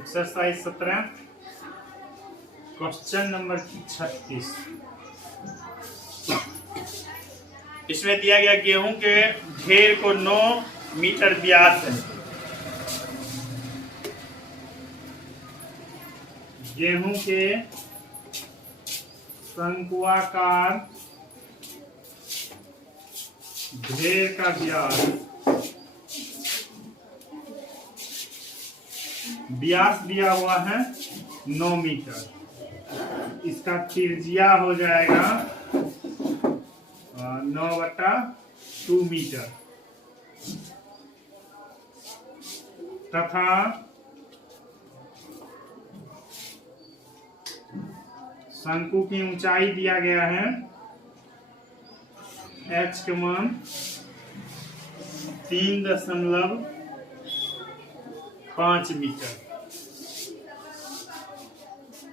Exercise 17 question number 36। इसमें दिया गया गेहूं के ढेर को 9 मीटर व्यास है। गेहूं के शंकुआकार ढेर का व्यास दिया हुआ है 9 मीटर। इसका त्रिज्या हो जाएगा 9/2 मीटर तथा शंकु की ऊंचाई दिया गया है h के मान 3.5 मीटर।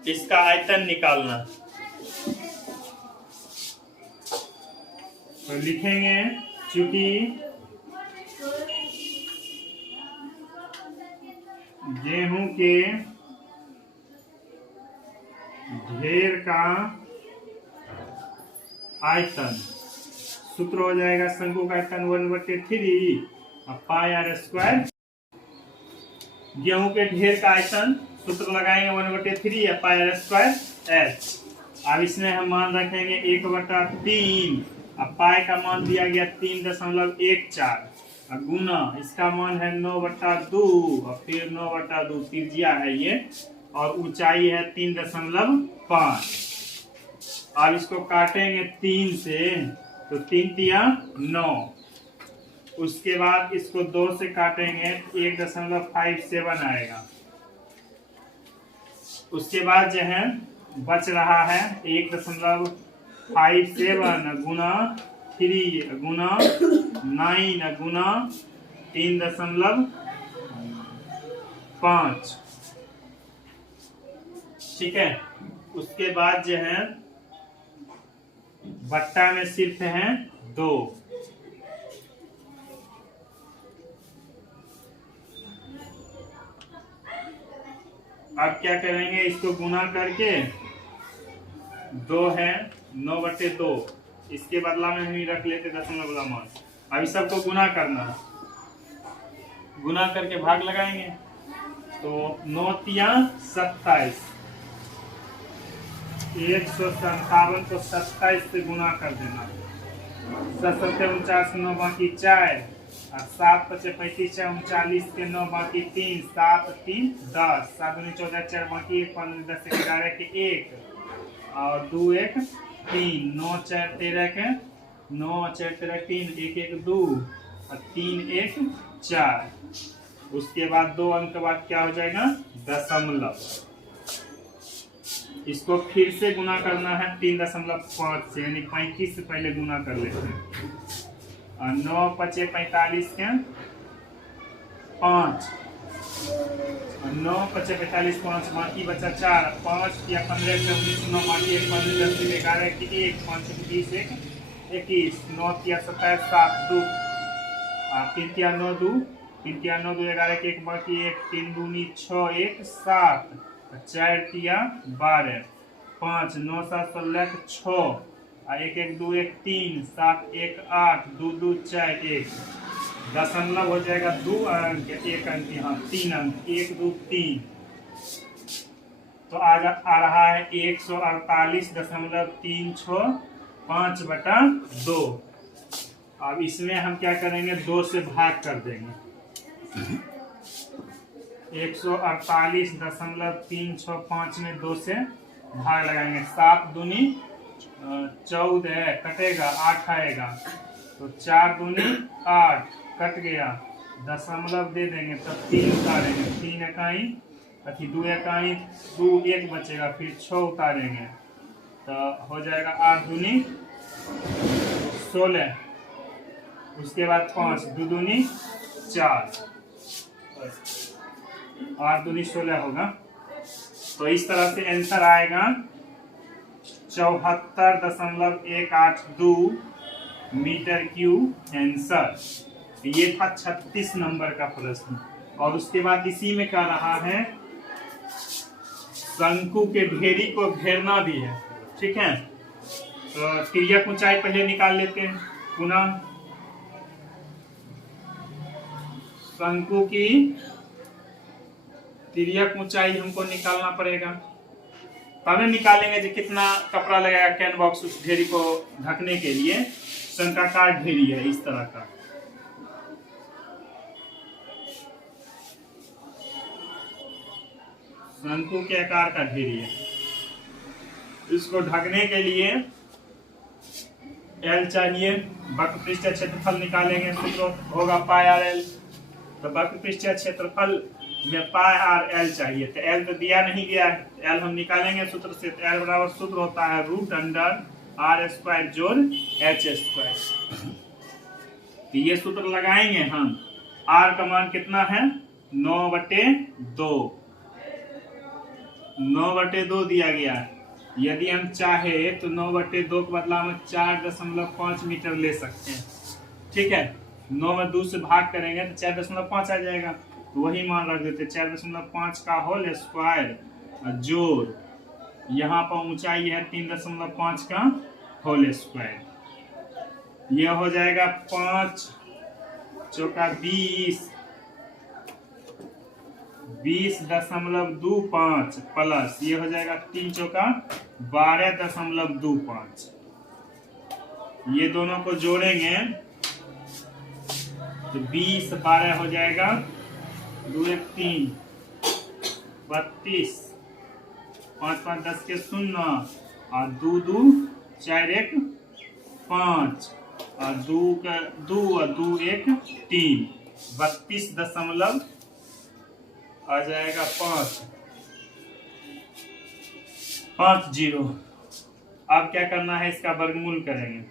इसका आयतन निकालना तो लिखेंगे, चूंकि गेहूं के ढेर का आयतन सूत्र हो जाएगा शंकु का आयतन 1/3 पाई r स्क्वायर। गेहूं के ढेर का आयतन सूत्र लगाएंगे 1/3 पाई r स्क्वायर h। अब इसमें हम मान रखेंगे 1/3। अब पाई का मान दिया गया 3.14 गुना इसका मान है 9/2 और फिर 9/2 त्रिज्या है ये और ऊंचाई है 3.5। अब इसको काटेंगे 3 से तो 3 तिया 9। उसके बाद इसको 2 से काटेंगे 1.57 आएगा। उसके बाद जो है बच रहा है 1.57 गुना 3 गुना 9 गुना 3.5। ठीक है। उसके बाद जो है बट्टा में सिर्फ है 2। अब क्या करेंगे, इसको गुना करके 2 है 9/2 इसके बदला में हम रख लेते दशमलव का मान। अभी सबको गुना करना है, गुना करके भाग लगाएंगे तो 9 तिया 27। 157 को 27 से गुना कर देना। 7×7 = 9 बाकी 4 और 7×5 = 39 के 9 बाकी 3 7 3 10 7×2 = 14 4 बाकी 1 5 10 11 के 1 और 2 1 3 9 4 13 के 9 4 13 3 1 1 2 और 3 1 4। उसके बाद 2 अंक के बाद क्या हो जाएगा दशमलव। इसको फिर से गुना करना है 3.5 से यानी 35 से पहले गुना कर लेते हैं। और 9 5 45 के 5 9 5 45 5 बाकी बचा 4 5 या 15 से 19 9 बाकी 1 5 10 11 के 1 5 20 1 21 9 या 27 7 2 3 या 9 2 3 या 9 2 11 के 1 बाकी 1 3 दूनी 6 1 7 4 या 12 5 9 7 16 6 1 1 2 1 3 7 1 8 2 2 4 1 दशमलव हो जाएगा 2 अंक 1 अंक यहाँ 3 अंक 1 2 3 तो आ रहा है 148.365/2। अब इसमें हम क्या करेंगे 2 से भाग कर देंगे। 148.365 में 2 से भाग लगाएंगे। 7 दूनी 14 कटेगा 8 आएगा तो 4 दूनी 8 कट गया दशमलव दे देंगे तब 3 उतारेंगे 3 इकाई 2 इकाई 2 1 बचेगा फिर 6 उतारेंगे तो हो जाएगा 8 दूनी 16। उसके बाद 5 2 दूनी 4 8 दूनी 16 होगा। तो इस तरह से आंसर आएगा 74.182 मीटर क्यूब आंसर। ये था 36 नंबर का प्रश्न। और उसके बाद इसी में कह रहा है शंकु के ढेरी को घेरना भी है। ठीक है, तो तिर्यक ऊंचाई पहले निकाल लेते हैं। पुनः शंकु की तिर्यक ऊंचाई हमको निकालना पड़ेगा, तब निकालेंगे जो कितना कपड़ा लगेगा कैन बॉक्स उस ढेरी को ढकने के लिए। शंकाकार ढेरी है इस तरह का। शंकु के आकार का ढेरी है, इसको ढकने के लिए एल चाहिए। वक्र पृष्ठीय क्षेत्रफल निकालेंगे, सूत्र होगा पाई आर एल। तो वक्र पृष्ठीय क्षेत्रफल में पाई आर एल चाहिए, तो एल तो दिया नहीं गया है, एल हम निकालेंगे सूत्र से। तो एल बराबर सूत्र होता है रूट अंडर आर स्क्वायर जोड़ एच स्क्वायर। तो ये सूत्र लगाएंगे हम। आर का मान कितना है 9/2, 9/2 दिया गया है। यदि हम चाहे तो 9/2 के बदला में 4.5 मीटर ले सकते हैं। ठीक है, 9 में 2 से भाग करेंगे तो 4.5 आ जाएगा, तो वही मान रख देते। 4.5 का होल स्क्वायर जोड़ यहाँ पर ऊंचाई है 3.5 का होल स्क्वायर। यह हो जाएगा 5 चौका 20, 20.25 प्लस ये हो जाएगा 3 चौका 12.25। ये दोनों को जोड़ेंगे तो 20 12 हो जाएगा 2 1 3 32, 5 5 10 के 0 और 2 2 4 1 5 और 2 और 2 1 3, 32 दशमलव आ जाएगा 550। अब क्या करना है, इसका वर्गमूल करेंगे।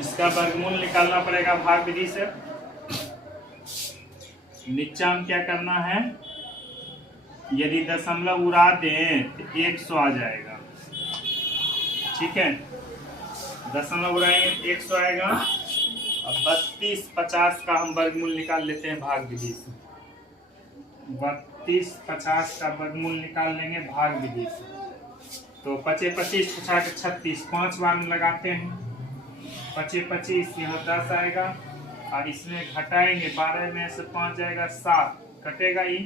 इसका वर्गमूल निकालना पड़ेगा भाग विधि से। नीचा में क्या करना है, यदि दशमलव उड़ा दें तो 100 आ जाएगा। ठीक है, दशमलव उड़ाएंगे तो 100 आएगा। अब 32 50 का हम वर्गमूल निकाल लेते हैं भाग विधि से। 32 50 का वर्गमूल निकाल लेंगे भाग विधि से। तो 25 25 50 के 36, 5 बार में लगाते हैं। 25 25 यहाँ 10 आएगा और इसमें घटाएंगे, 12 में से 5 जाएगा 7, कटेगा ही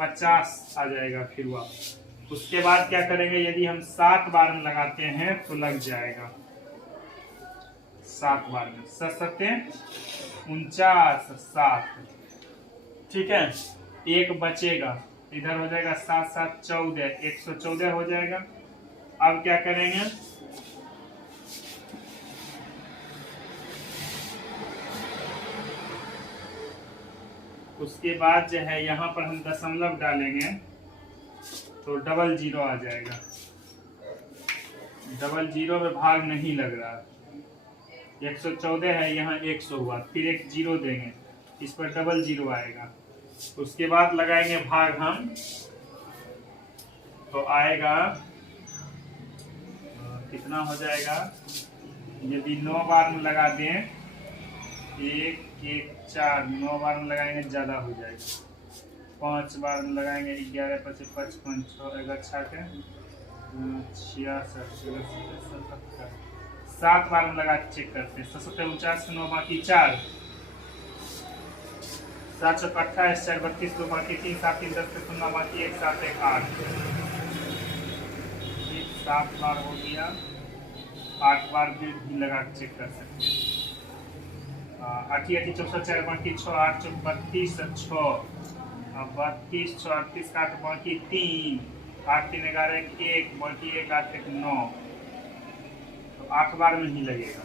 50 आ जाएगा फिर वापस। उसके बाद क्या करेंगे, यदि हम 7 बार में लगाते हैं तो लग जाएगा 7 बार में 7 49 7। ठीक है, एक बचेगा, इधर हो जाएगा 7 7 14, 114 हो जाएगा। अब क्या करेंगे, उसके बाद जो है यहाँ पर हम दशमलव डालेंगे तो 00 आ जाएगा। 00 में भाग नहीं लग रहा, 114 है यहाँ 100 हुआ, फिर एक 0 देंगे, इस पर 00 आएगा। उसके बाद लगाएंगे भाग हम, तो आएगा कितना हो जाएगा, यदि 9 बार में लगा दें 1 1 4, 9 बार में लगाएंगे ज़्यादा हो जाएगा। 5 बार में लगाएंगे 11 25 55 6 11 6 के 66 77। 7 बार में लगा के चेक करते हैं। 77 49 9 बाकी 4, 7 28 4 32 2 बाकी 3 7 3 10 0 बाकी 1 7 1 8। 7 बार हो गया, 8 बार भी लगा के चेक कर सकते हैं। 8 8 64 4 बाकी 6 8 32 6, 32 6 38 का 8 बाकी 3, 8 3 11 1 बाकी 1 8 1 9। तो 8 बार में ही लगेगा।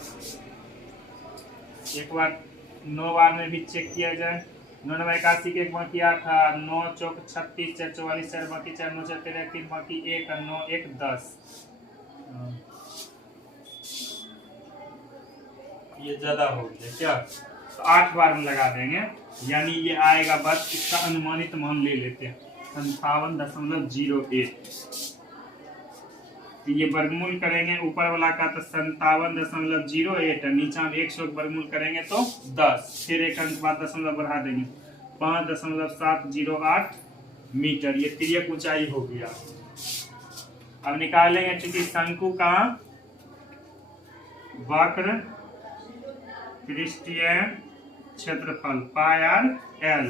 एक बार 9 बार में भी चेक किया जाए। 9 9 81 के 1 बाकी 8, 9 चौक 36 4 44 4 बाकी 4 9 4 13 3 बाकी 1 9 1 10। ये ज्यादा हो गया क्या, तो 8 बार में लगा देंगे, यानी ये आएगा बस। इसका अनुमानित मान ले लेते हैं 57.01। तो ये वर्गमूल करेंगे ऊपर वाला का तो 57.08, नीचा में 100 वर्गमूल करेंगे तो 10, फिर एक अंक बाद दशमलव बढ़ा देंगे 5.708 मीटर। ये तिर्यक ऊंचाई हो गया। अब निकालेंगे चूंकि शंकु का वक्र पृष्ठीय क्षेत्रफल पाई आर एल,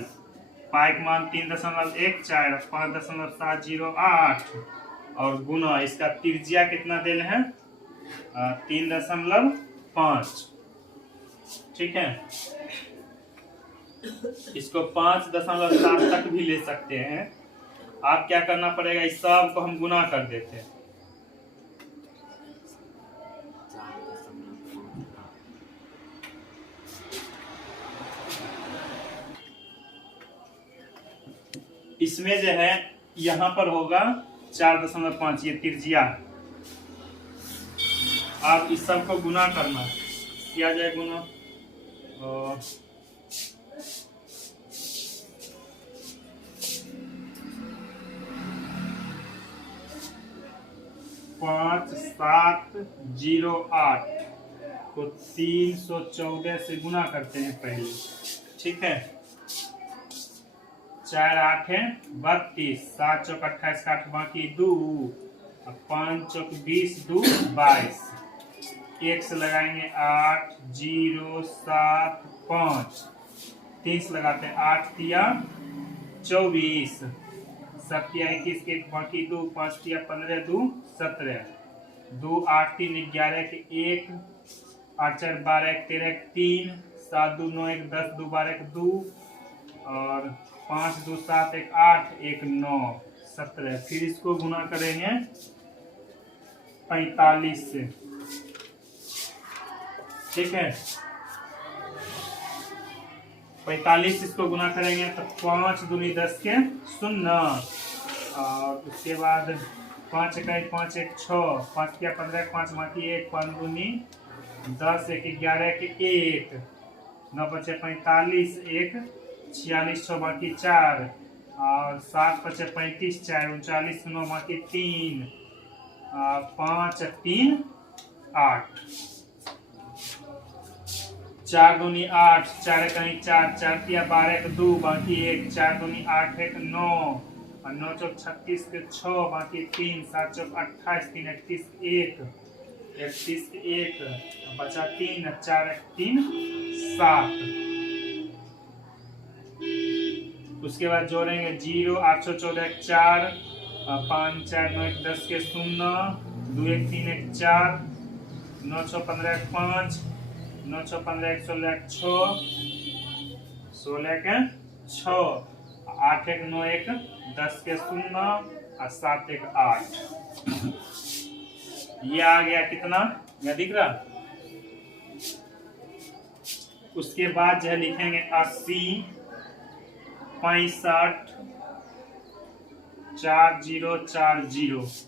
पाई का मान 3.14, 5.708 और गुना इसका त्रिज्या कितना देना है 3.5। ठीक है, इसको 5.7 तक भी ले सकते हैं। आप क्या करना पड़ेगा, इस सब को हम गुना कर देते हैं। इसमें जो है यहाँ पर होगा 4.5, ये त्रिज्या। आप इस सब को गुना करना, किया जाए गुना और 5708 को 314 से गुना करते हैं पहले। ठीक है, 4 8 है 32, 7 चौक 28 का 8 बाकी 2, 5 चौक 20, 2 22, 1 से लगाएंगे 8 0 7 5, 3 से लगाते हैं 8 तिया 24, 7 तिया 21 के बाकी 2, 5 तिया 15 2 17, 2 8 3 11 के 1, 8 4 12 1 13 3, 7 2 9 1 10 2 12 2 और 5 2 7 1 8 1 9 17। फिर इसको गुना करेंगे 45 से। ठीक है, 45 इसको गुना करेंगे तो 5 दूनी 10 के 0 और उसके बाद 5 1 5 1 6, 5 क्या 15 5 बाकी 1, 5 दूनी 10 1 11 के 1, 9 5 45 1, 46 6 बाकी 4 और 7 5 35 4, 39 9 बाकी 3, 5 3 8, 4 दूनी 8, 4 कहीं 4, 4 तिया 12 के 2 बाकी 1, 4 दूनी 8 1 9 और 9 चौक 36 के 6 बाकी 3, 7 चौक 28 3 31 1, 31 के 1 बचा 3, 4 1 3 7। उसके बाद जोड़ेंगे 0 814 4, 5 4 9 1 10 के 0, 2 1 3 1 4, 9 6 15 5, 9 6 15 1 16 6, 16 के 6, 8 1 9 1 10 के 0 और 7 1 8। ये आ गया कितना, यह दिख रहा। उसके बाद जो है लिखेंगे 80 65 4040।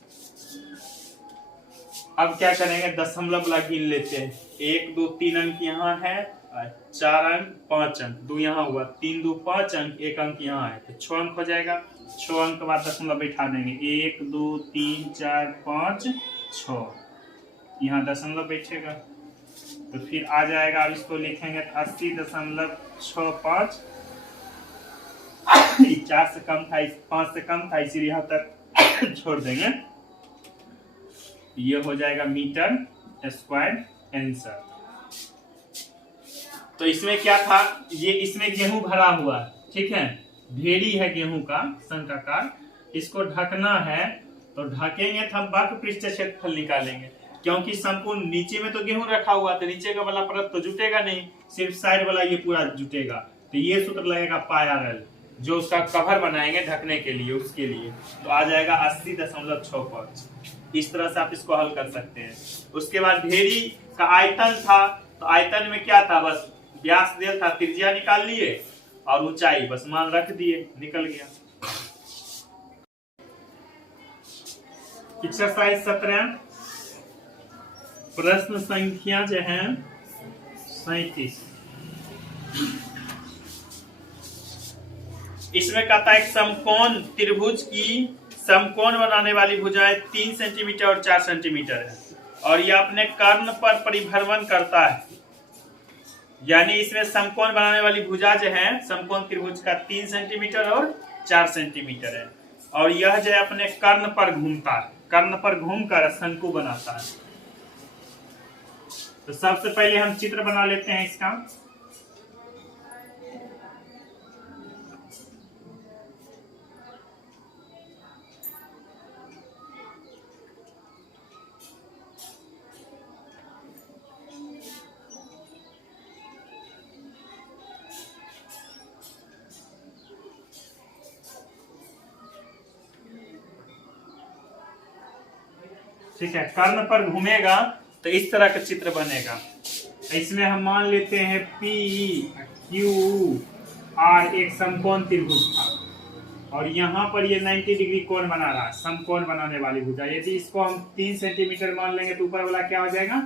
अब क्या करेंगे, दशमलव वाला गिन लेते हैं। 1 2 3 अंक यहाँ है, 4 अंक 5 अंक, 2 यहाँ हुआ, 3 2 5 अंक, 1 अंक यहाँ है तो 6 अंक हो जाएगा। 6 अंक के बाद दशमलव बैठा देंगे, 1 2 3 4 5 6, यहाँ दशमलव बैठेगा तो फिर आ जाएगा। अब इसको लिखेंगे 80.65, 4 से कम था, 5 से कम था, इसीलिए यहाँ तक छोड़ देंगे। ये हो जाएगा मीटर स्क्वायर आंसर। तो इसमें क्या था, ये इसमें गेहूं भरा हुआ है। ठीक है, ढेरी है गेहूं का शंकाकार, इसको ढकना है तो ढकेंगे तो हम वक्र पृष्ठीय क्षेत्रफल निकालेंगे, क्योंकि संपूर्ण नीचे में तो गेहूं रखा हुआ तो नीचे का वाला परत तो जुटेगा नहीं, सिर्फ साइड वाला ये पूरा जुटेगा। तो ये सूत्र लगेगा पाई आर एल, जो उसका कवर बनाएंगे ढकने के लिए, उसके लिए तो आ जाएगा 80.65। इस तरह से आप इसको हल कर सकते हैं। उसके बाद ढेरी का आयतन था, तो आयतन में क्या था, बस व्यास दिया था, त्रिज्या निकाल लिए और ऊंचाई बस मान रख दिए, निकल गया। एक्सरसाइज 17 प्रश्न संख्या जो है 37। इसमें कहता है समकोण त्रिभुज की समकोण बनाने वाली भुजाएं 3 सेंटीमीटर और 4 सेंटीमीटर है, और यह अपने कर्ण पर परिभ्रमण करता है। यानी इसमें समकोण बनाने वाली भुजा जो है समकोण त्रिभुज का 3 सेंटीमीटर और 4 सेंटीमीटर है, और यह जो है अपने कर्ण पर घूमता है, कर्ण पर घूमकर शंकु बनाता है। तो सबसे पहले हम चित्र बना लेते हैं इसका। ठीक है, कर्ण पर घूमेगा तो इस तरह का चित्र बनेगा। इसमें हम मान लेते हैं पी क्यू आर एक समकोण त्रिभुज था, और यहाँ पर ये 90 डिग्री कोण बना रहा है, समकोण बनाने वाली भुजा। यदि इसको हम 3 सेंटीमीटर मान लेंगे तो ऊपर वाला क्या हो जाएगा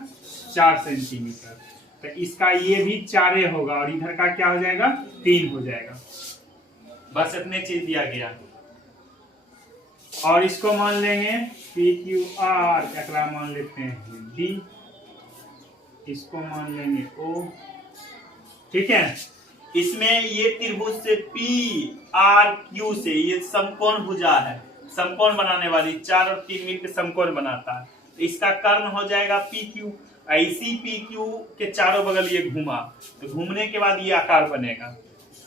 4 सेंटीमीटर, तो इसका ये भी 4 होगा, और इधर का क्या हो जाएगा 3 हो जाएगा। बस इतने चीज दिया गया। और इसको मान लेंगे पी क्यू आर, एकरा मान लेते हैं डी, इसको मान लेंगे ओ। ठीक है, इसमें ये त्रिभुज से पी आर क्यू से ये समकोण भुजा है, समकोण बनाने वाली 4 और 3 मिलकर समकोण बनाता है। तो इसका कर्ण हो जाएगा पी क्यू। ऐसी पी क्यू के चारों बगल ये घूमा, तो घूमने के बाद ये आकार बनेगा,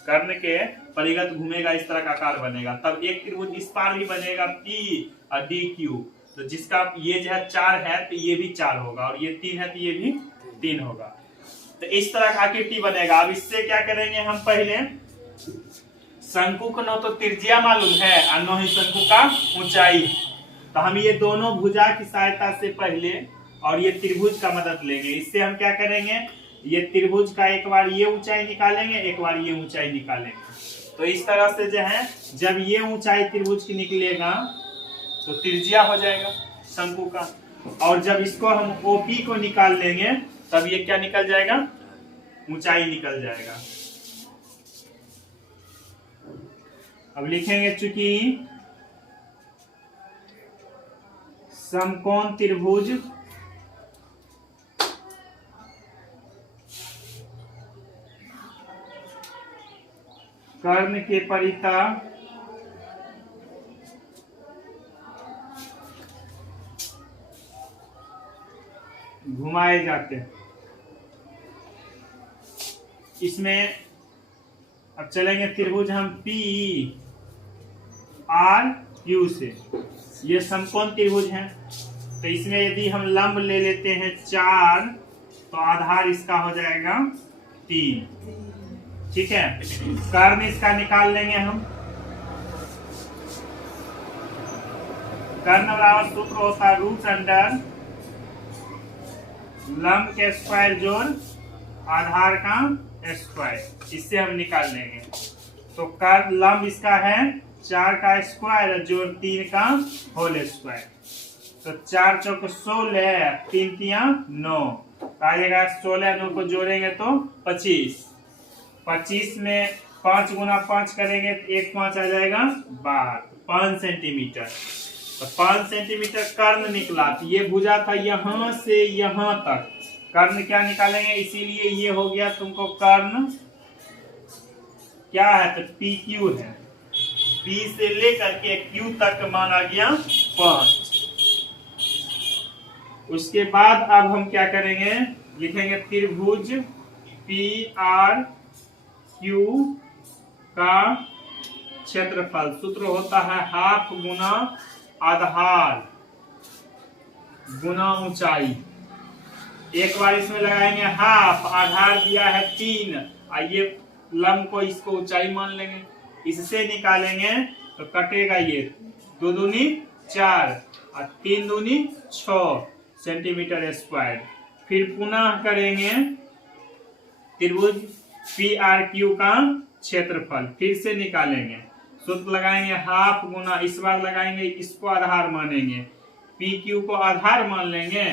कर्ण के परिगत घूमेगा, इस तरह का आकार बनेगा। तब एक त्रिभुज इस पार भी बनेगा पी और डी क्यू, तो जिसका ये जो है 4 है तो ये भी 4 होगा, और ये 3 है तो ये भी 3 होगा। तो इस तरह का आकृति बनेगा। अब इससे क्या करेंगे हम, पहले शंकु को न तो त्रिज्या मालूम है और न ही शंकु का ऊंचाई, तो हम ये दोनों भुजा की सहायता से पहले और ये त्रिभुज का मदद लेंगे। इससे हम क्या करेंगे, ये त्रिभुज का एक बार ये ऊंचाई निकालेंगे, एक बार ये ऊंचाई निकालेंगे। तो इस तरह से जो है जब ये ऊंचाई त्रिभुज की निकलेगा तो त्रिज्या हो जाएगा शंकु का, और जब इसको हम ओपी को निकाल लेंगे तब ये क्या निकल जाएगा, ऊंचाई निकल जाएगा। अब लिखेंगे चूंकि समकोण त्रिभुज कर्ण के परिता घुमाए जाते हैं। इसमें अब चलेंगे त्रिभुज हम पी आर क्यू से, ये समकोण त्रिभुज है, तो इसमें यदि हम लंब ले लेते हैं 4 तो आधार इसका हो जाएगा 3। ठीक है, कर्ण इसका निकाल लेंगे हम। कर्ण बराबर सूत्र होता है रूट अंडर लंब के स्क्वायर जोड़ आधार का स्क्वायर, इससे हम निकाल लेंगे। तो कर्ण लंब इसका है 4 का स्क्वायर जोड़ 3 का होल स्क्वायर, तो 4 चौक 16, 3 तिया 9, आएगा 16, 9 को जोड़ेंगे तो 25। 25 में 5 गुना 5 करेंगे तो 1 5 आ जाएगा 12, 5 सेंटीमीटर। तो 5 सेंटीमीटर कर्ण निकला। तो ये भुजा था यहाँ से यहाँ तक, कर्ण क्या निकालेंगे, इसीलिए ये हो गया तुमको कर्ण क्या है तो पी क्यू है। पी से लेकर के क्यू तक माना गया 5। उसके बाद अब हम क्या करेंगे, लिखेंगे त्रिभुज पी आर क्यू का क्षेत्रफल। सूत्र होता है हाफ गुना आधार गुना ऊंचाई। एक बार इसमें लगाएंगे हाफ, आधार दिया है 3, आइए लंब को इसको ऊंचाई मान लेंगे, इससे निकालेंगे तो कटेगा ये 2 दूनी 4 और 3 दूनी 6 सेंटीमीटर स्क्वायर। फिर पुनः करेंगे त्रिभुज पी आर क्यू का क्षेत्रफल, फिर से निकालेंगे, सूत्र लगाएंगे हाफ गुना, इस बार लगाएंगे इसको आधार मानेंगे, पी क्यू को आधार मान लेंगे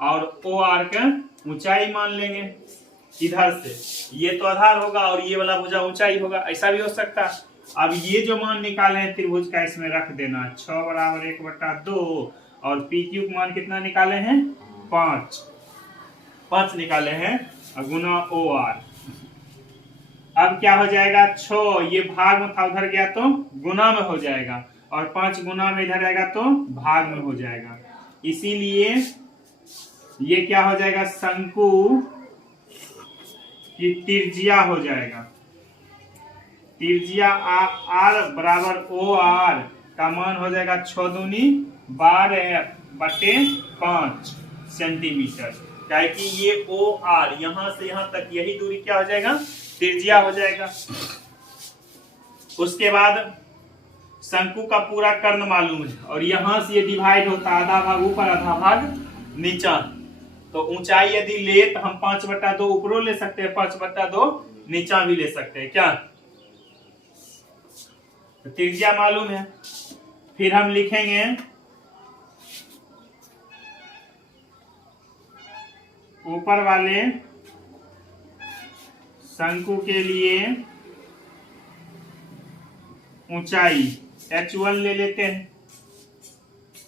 और ओ आर का ऊंचाई मान लेंगे। इधर से ये तो आधार होगा और ये वाला भुजा ऊंचाई होगा, ऐसा भी हो सकता है। अब ये जो मान निकाले हैं त्रिभुज का इसमें रख देना, 6 बराबर 1/2 और पी क्यू मान कितना निकाले हैं 5 निकाले हैं गुना ओ आर। अब क्या हो जाएगा 6 ये भाग में था उधर गया तो गुना में हो जाएगा और 5 गुना में इधर आएगा तो भाग में हो जाएगा। इसीलिए ये क्या हो जाएगा शंकु की त्रिज्या हो जाएगा, त्रिज्या आर बराबर ओ आर का मान हो जाएगा 6 दूनी 12/5 सेंटीमीटर। क्या है कि ये ओ आर यहां से यहां तक यही दूरी क्या हो जाएगा त्रिज्या हो जाएगा। उसके बाद शंकु का पूरा कर्ण मालूम है और यहां से ये डिवाइड होता है, आधा भाग ऊपर आधा भाग नीचा। तो ऊंचाई यदि ले तो हम 5/2 ऊपरों ले सकते हैं, 5/2 नीचा भी ले सकते हैं क्या। तो त्रिज्या मालूम है, फिर हम लिखेंगे ऊपर वाले शंकु के लिए ऊंचाई h1 ले लेते हैं।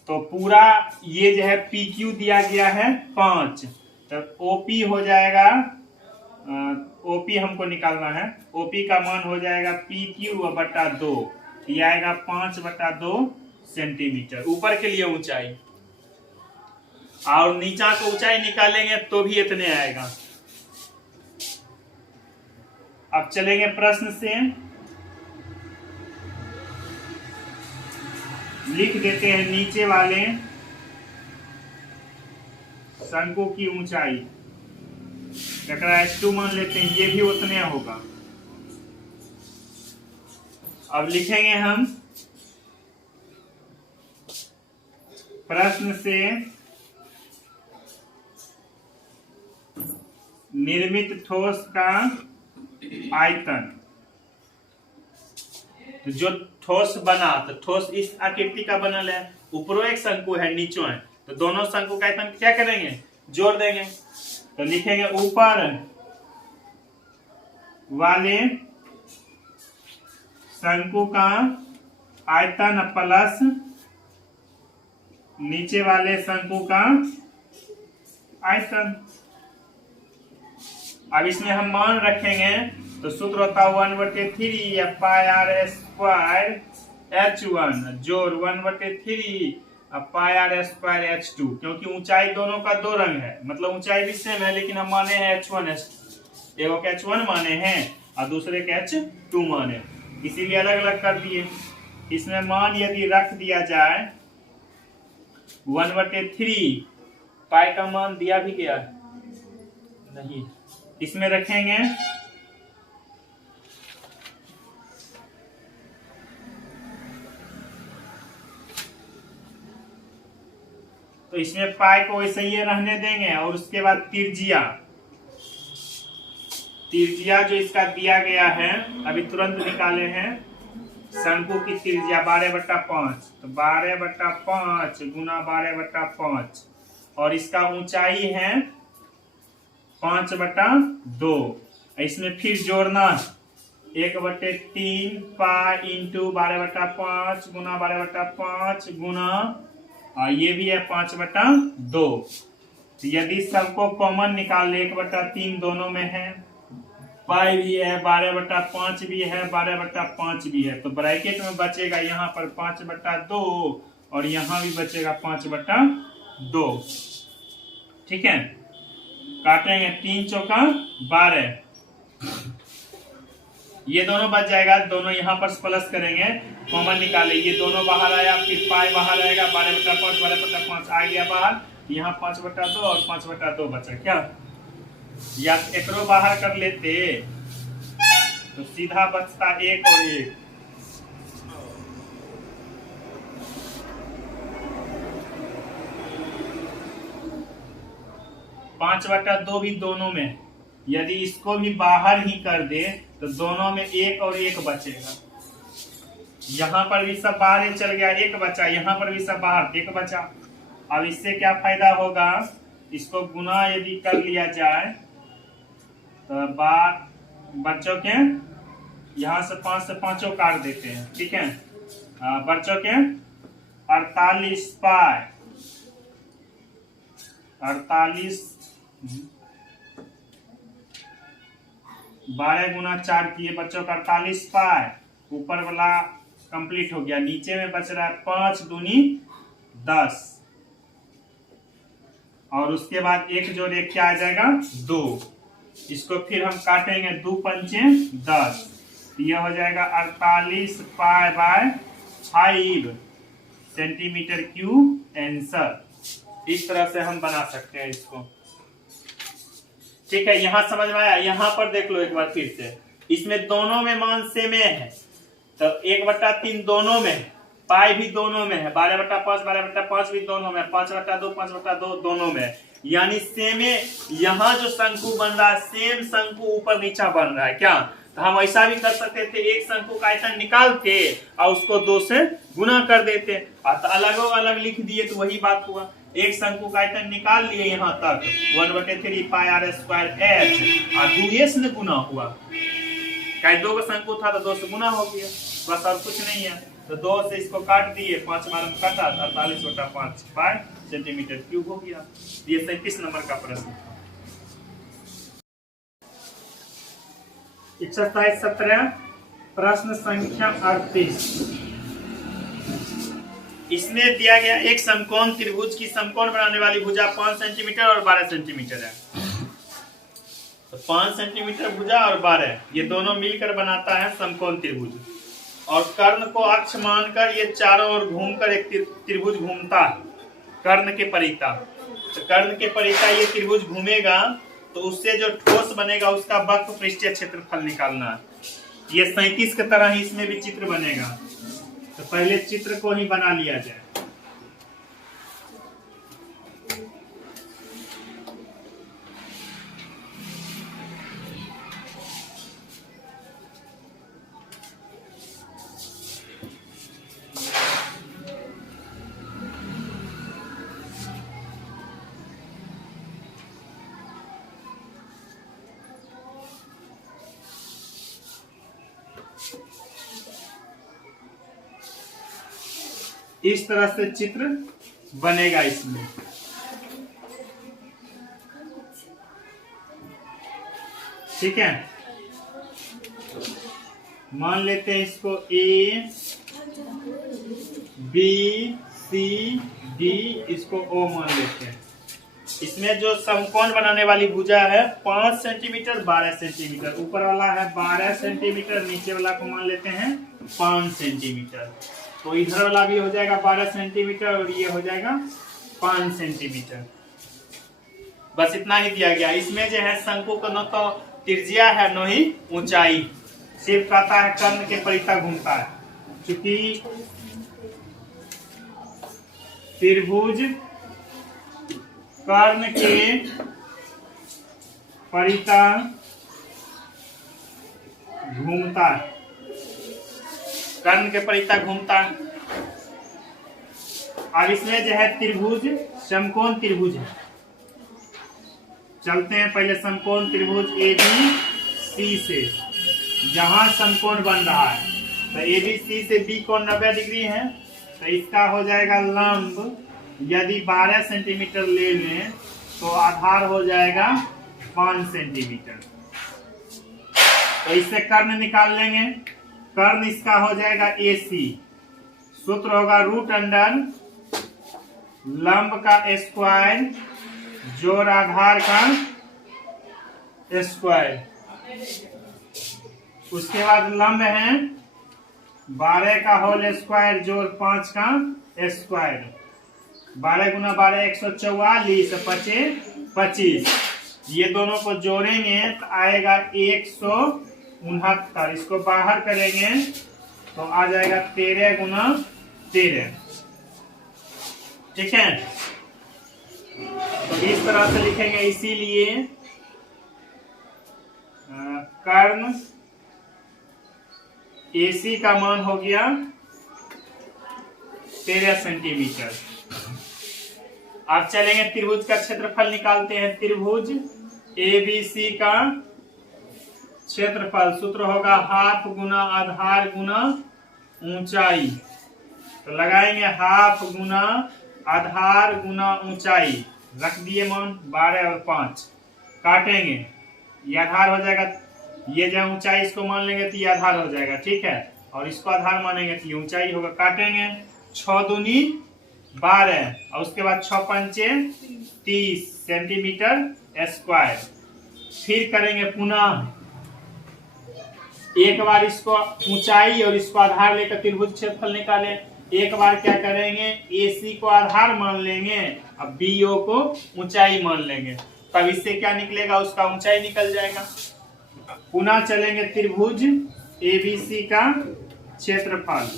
तो पूरा ये जो है PQ दिया गया है 5, तो OP हो जाएगा, OP हमको निकालना है, OP का मान हो जाएगा PQ/2, ये आएगा 5/2 सेंटीमीटर ऊपर के लिए ऊंचाई। और नीचा को ऊंचाई निकालेंगे तो भी इतने आएगा। अब चलेंगे प्रश्न से, लिख देते हैं नीचे वाले शंकु की ऊंचाई, h2 मान लेते हैं, ये भी उतने होगा। अब लिखेंगे हम प्रश्न से निर्मित ठोस का आयतन। तो जो ठोस बना, तो ठोस इस आकृति का बनल है, ऊपरों एक शंकु है नीचों है, तो दोनों शंकु का आयतन क्या करेंगे जोड़ देंगे। तो लिखेंगे ऊपर वाले शंकु का आयतन प्लस नीचे वाले शंकु का आयतन। अब इसमें हम मान रखेंगे तो सूत्र होता है 1/3 πr² h1 जोड़ 1/3 πr² h2, क्योंकि ऊंचाई दोनों का दो रंग है, मतलब ऊंचाई भी सेम है लेकिन हम माने हैं h1 एगो के h1 माने हैं और दूसरे के h2 माने, इसीलिए अलग अलग कर दिए। इसमें मान यदि रख दिया जाए 1/3, पाई का मान दिया भी गया नहीं, इसमें रखेंगे तो इसमें पाई को वैसे ही रहने देंगे और उसके बाद त्रिज्या जो इसका दिया गया है अभी तुरंत निकाले हैं, शंकु की त्रिज्या 12/5, तो 12/5 गुना 12/5 और इसका ऊंचाई है 5/2। इसमें फिर जोड़ना 1/3 पाई इंटू 12/5 गुना 12/5 गुना ये भी है 5/2। यदि सबको कॉमन निकाल ले 1/3 दोनों में है, पाई भी है 12/5 भी है 12/5 भी है, तो ब्रैकेट में बचेगा यहाँ पर 5/2 और यहाँ भी बचेगा 5/2। ठीक है, काटेंगे 3 चौका 12, ये दोनों बच जाएगा, दोनों यहाँ पर प्लस करेंगे, कॉमन निकाले, ये दोनों बाहर आया, फिर पाई बाहर आएगा 12/5 12/5 आ गया बाहर, यहाँ 5/2 और 5/2 बचा। क्या या एकरो बाहर कर लेते तो सीधा बचता 1 और 1, पांच दो भी दोनों में, यदि इसको भी बाहर ही कर दे तो दोनों में 1 और 1 बचेगा। यहाँ पर भी सब बाहर चल गया, 1 बचा, यहाँ पर भी सब बाहर 1 बचा। अब इससे क्या फायदा होगा, इसको गुना यदि कर लिया जाए तो बच्चों के यहाँ से 5 से 5 काट देते हैं, ठीक है। बच्चों के 48 पाई 48 12 गुना 4 किए बच्चों का 48 पाई। ऊपर वाला कंप्लीट हो गया, नीचे में बच रहा है 5 दूनी 10 और उसके बाद एक जोड़ एक क्या आ जाएगा 2। इसको फिर हम काटेंगे 2 पंचे 10, यह हो जाएगा 48 pi by 5 centimetre cube answer. इस तरह से हम बना सकते हैं इसको, ठीक है। यहां समझ में आया? यहां पर देख लो एक बार फिर से, इसमें दोनों में मान सेम है, तो 1/3 दोनों में, पाई भी दोनों में है, 12/5 12/5 भी दोनों में, 5/2 5/2 दोनों में, यानी सेम। यहाँ जो शंकु बन रहा है सेम शंकु ऊपर नीचा बन रहा है क्या? तो हम ऐसा भी कर सकते थे, एक शंकु का आयतन निकाल के और उसको 2 से गुना कर देते, तो अलग अलग लिख दिए तो वही बात हुआ। एक शंकु का आयतन निकाल लिए यहाँ तक 1/3 पाई r स्क्वायर h और 2s ने गुना हुआ, क्या 2 का शंकु था तो 2 से गुना हो गया, बस और कुछ नहीं है। तो 2 से इसको काट दिए, 5 बार में काटा, 48/5 पाई सेंटीमीटर क्यूब हो गया। ये 37 नंबर का प्रश्न था। एक्सरसाइज 17 प्रश्न संख्या 38। इसमें दिया गया एक समकोण त्रिभुज की समकोण बनाने वाली भुजा 5 सेंटीमीटर और 12 सेंटीमीटर है। तो 5 सेंटीमीटर भुजा और 12 ये दोनों मिलकर बनाता है समकोण त्रिभुज, और कर्ण को अक्ष मानकर ये चारों ओर घूमकर एक त्रिभुज घूमता है कर्ण के परिता। तो कर्ण के परिता ये त्रिभुज घूमेगा तो उससे जो ठोस बनेगा उसका वक्र पृष्ठीय क्षेत्रफल निकालना है। ये 37 की तरह ही इसमें भी चित्र बनेगा, तो पहले चित्र को ही बना लिया जाए। इस तरह से चित्र बनेगा इसमें, ठीक है। मान लेते हैं इसको A B C D, इसको O मान लेते हैं। इसमें जो समकोण बनाने वाली भुजा है 5 सेंटीमीटर 12 सेंटीमीटर, ऊपर वाला है 12 सेंटीमीटर, नीचे वाला को मान लेते हैं 5 सेंटीमीटर। तो इधर वाला भी हो जाएगा 12 सेंटीमीटर और ये हो जाएगा 5 सेंटीमीटर। बस इतना ही दिया गया। इसमें जो है शंकु का न तो त्रिज्या है न ही ऊंचाई, सिर्फ कहता है कर्ण के परिता घूमता है। क्योंकि त्रिभुज कर्ण के परिता घूमता है, कर्ण के परिता घूमता है। अब इसमें जो है त्रिभुज समकोण त्रिभुज है। चलते हैं पहले समकोण त्रिभुज ABC से, जहां समकोण बन रहा है तो ABC से B कोण 90 डिग्री है, तो इसका हो जाएगा लंब, यदि 12 सेंटीमीटर ले लें तो आधार हो जाएगा 5 सेंटीमीटर। तो इससे कर्ण निकाल लेंगे, कर्ण इसका हो जाएगा AC, सूत्र होगा √अंडर लंब का स्क्वायर जोड़ आधार का स्क्वायर। उसके बाद लंब है 12 का होल स्क्वायर जोड़ 5 का स्क्वायर। 12 गुना 12 144, 25, ये दोनों को जोड़ेंगे तो आएगा 169। इसको बाहर करेंगे तो आ जाएगा 13 गुना 13, ठीक है। तो इस तरह से लिखेंगे, इसीलिए कर्ण AC का मान हो गया 13 सेंटीमीटर। अब चलेंगे त्रिभुज का क्षेत्रफल निकालते हैं। त्रिभुज ABC का क्षेत्रफल सूत्र होगा हाफ गुना आधार गुना ऊंचाई। तो लगाएंगे हाफ गुना आधार गुना ऊंचाई, रख दिए मान 12 और 5, काटेंगे ये आधार हो जाएगा, ये जो ऊंचाई इसको मान लेंगे तो ये आधार हो जाएगा, ठीक है, और इसको आधार मानेंगे तो ये ऊंचाई होगा। काटेंगे 6 दूनी 12 और उसके बाद 6 पंचे 30 सेंटीमीटर स्क्वायर। फिर करेंगे पुनः एक बार इसको ऊंचाई और इसको आधार लेकर त्रिभुज क्षेत्रफल निकाले। एक बार क्या करेंगे, AC को आधार मान लेंगे, अब BO को ऊंचाई मान लेंगे, तब इससे क्या निकलेगा, उसका ऊंचाई निकल जाएगा। पुनः चलेंगे त्रिभुज ABC का क्षेत्रफल,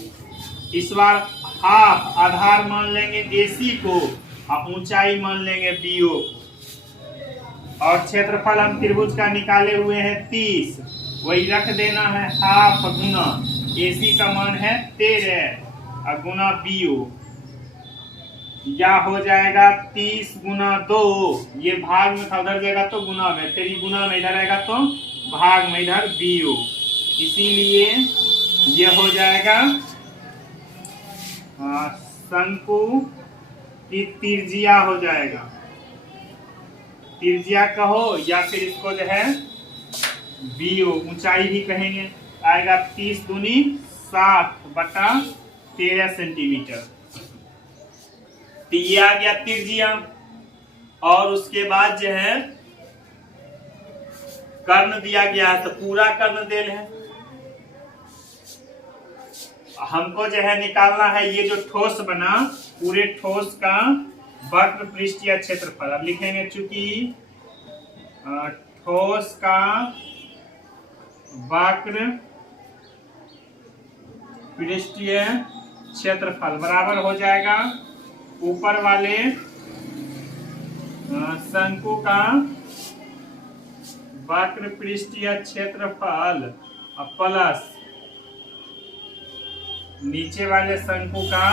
इस बार हाफ आधार मान लेंगे AC को और ऊंचाई मान लेंगे BO को। और क्षेत्रफल हम त्रिभुज का निकाले हुए हैं 30, वही रख देना है हाफ गुना AC का मान है 13 और गुना BO, या हो जाएगा 30 गुना 2, ये भाग में था उधर जाएगा तो गुना में, फिर ये गुना में इधर आएगा तो भाग में इधर BO, इसीलिए ये हो जाएगा शंकु की त्रिज्या हो जाएगा, त्रिज्या कहो या फिर इसको जो है BO ऊंचाई भी कहेंगे, आएगा 30 दूनी 60 बटा 13 सेंटीमीटर। तो ये आ गया त्रिज्या। और उसके बाद जो है कर्ण दिया गया है, तो पूरा कर्ण देल है, हमको जो है निकालना है ये जो ठोस बना, पूरे ठोस का वक्र पृष्ठीय क्षेत्रफल। अब लिखेंगे चूंकि ठोस का वक्र पृष्ठीय क्षेत्रफल बराबर हो जाएगा ऊपर वाले शंकु का वक्र पृष्ठीय क्षेत्रफल प्लस नीचे वाले शंकु का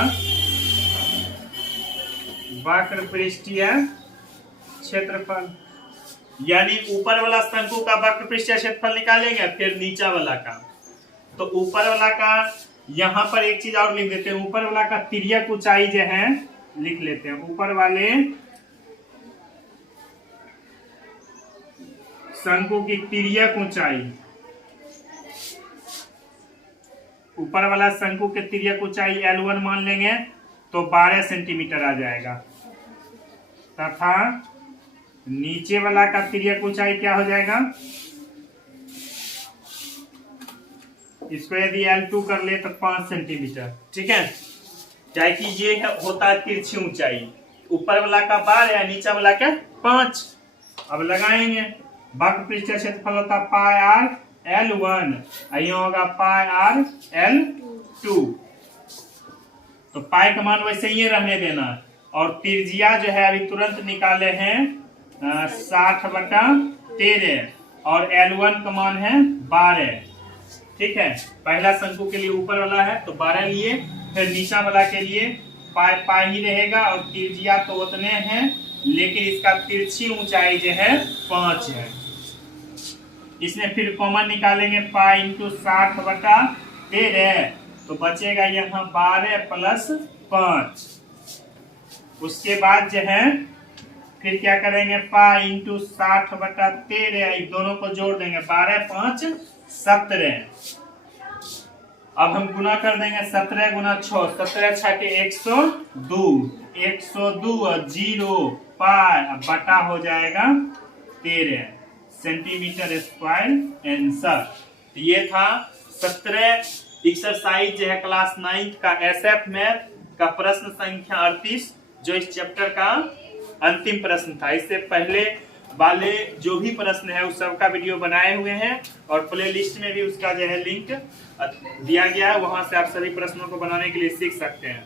वक्र पृष्ठीय क्षेत्रफल, यानी ऊपर वाला शंकु का वक्र पृष्ठीय क्षेत्रफल निकालेंगे, फिर नीचा वाला का। तो ऊपर वाला का यहाँ पर एक चीज और लिख देते हैं, ऊपर वाला का तिर्यक ऊंचाई जो है लिख लेते हैं, ऊपर वाले शंकु की तिर्यक ऊंचाई, ऊपर वाला शंकु के तिर्यक ऊंचाई L1 मान लेंगे तो 12 सेंटीमीटर आ जाएगा, तथा नीचे वाला का तिर्यक ऊंचाई क्या हो जाएगा, इसको यदि L2 कर ले तो 5 सेंटीमीटर, ठीक है, क्या कि ये होता है तिरछी ऊंचाई, ऊपर वाला का 12 है, नीचे वाला का 5। अब लगाएंगे वक्र पृष्ठीय क्षेत्रफल होता पाई आर L1, यहाँ होगा पाई आर L2, तो पाई का मान वैसे ही रहने देना। और त्रिज्या जो है अभी तुरंत निकाले हैं 60 बटा 13 और L1 का मान है 12, ठीक है, पहला शंकु के लिए ऊपर वाला है तो 12 लिए, फिर नीचा वाला के लिए पाई पाई ही रहेगा, और त्रिज्या तो उतने हैं लेकिन इसका तिरछी ऊंचाई जो है 5 है। इसमें फिर कॉमन निकालेंगे पाई इंटू 60 बटा 13, तो बचेगा यहाँ 12 प्लस 5। उसके बाद जो है फिर क्या करेंगे, पाई इंटू 60 बटा 13, दोनों को जोड़ देंगे, 12 5 17। अब हम गुना कर देंगे 17 गुना 6, 17 6 के 102, 102 और 0 पाई बटा हो जाएगा 13 सेंटीमीटर स्क्वायर आंसर। तो ये था 17 एक्सरसाइज जो है क्लास 9 का SF मैथ का प्रश्न संख्या 38, जो इस चैप्टर का अंतिम प्रश्न था। इससे पहले वाले जो भी प्रश्न है उस सब का वीडियो बनाए हुए हैं और प्ले लिस्ट में भी उसका जो है लिंक दिया गया है, वहां से आप सभी प्रश्नों को बनाने के लिए सीख सकते हैं।